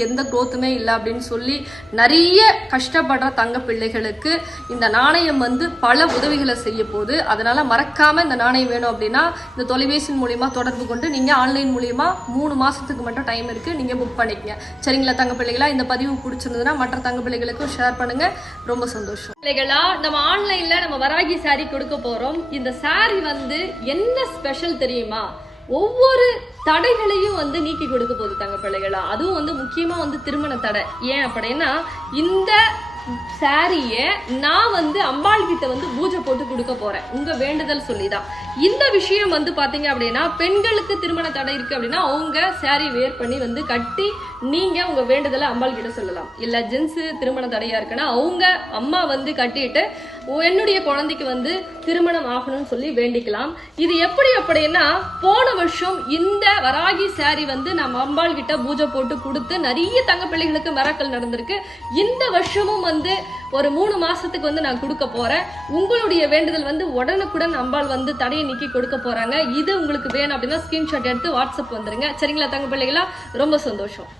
பிள்ளைகளுக்கு எந்த growthமே இல்லை அப்படின்னு சொல்லி நிறைய கஷ்டப்படுற தங்க பிள்ளைகளுக்கு இந்த நாணயம் வந்து பல உதவிகளை செய்ய போகுது. அதனால மறக்காம இந்த நாணயம் வேணும் அப்படின்னா இந்த தொலைபேசி மூலியமா தொடர்பு கொண்டு நீங்க ஆன்லைன் மூலியமா 3 மாசத்துக்கு மட்டும் டைம் இருக்கு, நீங்க புக் பண்ணிக்கங்க. சரிங்களா தங்க பிள்ளைகளா? இந்த பதிவு பிடிச்சிருந்ததுன்னா மற்ற தங்க பிள்ளைகளுக்கும் ஷேர் பண்ணுங்க. ரொம்ப சந்தோஷம். பிள்ளைகளா, நம்ம ஆன்லைன்ல நம்ம வராகி சாரி கொடுக்க போறோம். இந்த சாரி வந்து என்ன ஸ்பெஷல் தெரியுமா? ஒவ்வொரு தடைகளையும் வந்து நீக்கி கொடுக்க போகுது தங்க பிள்ளைகளா. அதுவும் வந்து முக்கியமா வந்து திருமண தடை. ஏன் அப்படின்னா இந்த சாரிய நான் வந்து அம்பாள் கிட்ட வந்து பூஜை போட்டு கொடுக்க போறேன், உங்க வேண்டுதல் சொல்லிதான். இந்த விஷயம் வந்து பாத்தீங்க அப்படின்னா பெண்களுக்கு திருமண தடை இருக்கு அப்படின்னா அவங்க சாரி வேர் பண்ணி வந்து கட்டி நீங்க உங்க வேண்டுதலை அம்பாள் கிட்ட சொல்லலாம். இல்ல ஜென்ஸ் திருமண தடையா இருக்குன்னா அவங்க அம்மா வந்து கட்டிட்டு என்னுடைய குழந்தைக்கு வந்து திருமணம் ஆகணும்னு சொல்லி வேண்டிக்கலாம். இது எப்படி அப்படின்னா போன வருஷம் இந்த வராகி சாரி வந்து நம்ம அம்பாள் கிட்ட பூஜை போட்டு கொடுத்து நிறைய தங்க பிள்ளைகளுக்கு மிராக்கல் நடந்திருக்கு. இந்த வருஷமும் வந்து ஒரு 3 மாசத்துக்கு வந்து நான் கொடுக்க போறேன். உங்களுடைய வேண்டுதல் வந்து உடனுக்குடன் அம்பாள் வந்து தடையை நீக்கி கொடுக்க போறாங்க. இது உங்களுக்கு வேணும் அப்படின்னா ஸ்கிரீன்ஷாட் எடுத்து வாட்ஸ்அப் வந்துருங்க. சரிங்களா தங்க பிள்ளைகளா? ரொம்ப சந்தோஷம்.